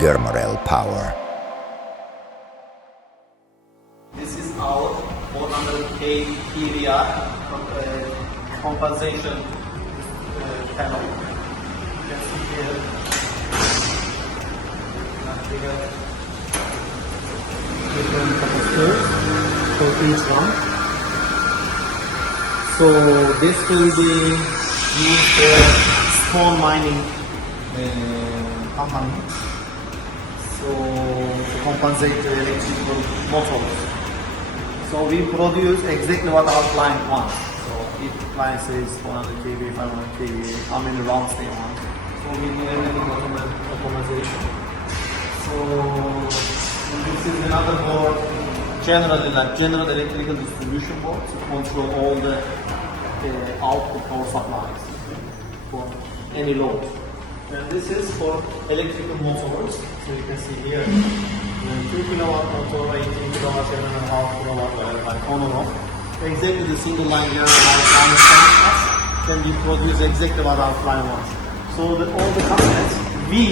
Germarel Power. This is our 400K kVAR compensation panel. You can see here different capacitors for each one. So this will be used for stone mining company. So to compensate the electrical motors. So we produce exactly what our client wants. So if client says 400 kV, 500 kV, how many rounds they want. So we do everything automation. So this is another board, generally like general electrical distribution board to control all the output power supplies for any load. And this is for electrical motors. So you can see here, 2 kilowatt motor, 18 kilowatt, 7.5 kilowatt, like on and off. Exactly the single line here, then we produce exactly what our client wants. So all the cabinets we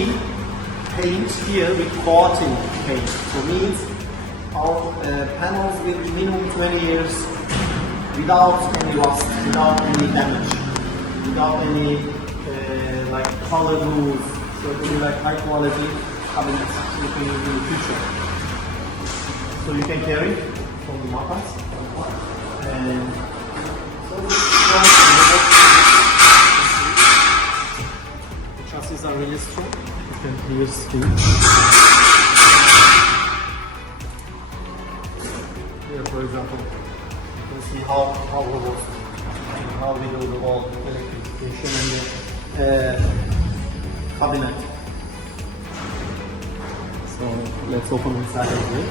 paint here with coating paint. So means our panels will be minimum 20 years without any rust, without any damage, without any like color rules. So it will be like high quality cabinets you can use in the future. So you can carry from the markets. And so the chassis are really strong. You can clear see. Here, for example, you can see how robots, how we do the whole electrification and the cabinet. So let's open inside of it.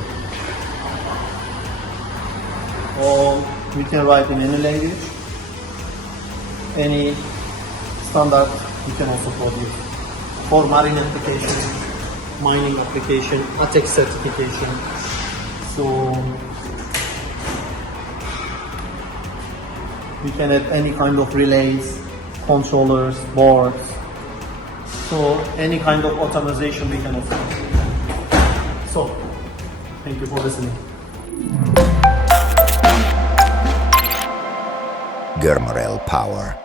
Or we can write in any language, any standard we can also produce. For marine application, mining application, ATEX certification. So we can add any kind of relays, controllers, boards. So any kind of automation we can offer. So thank you for listening. Germarel Power.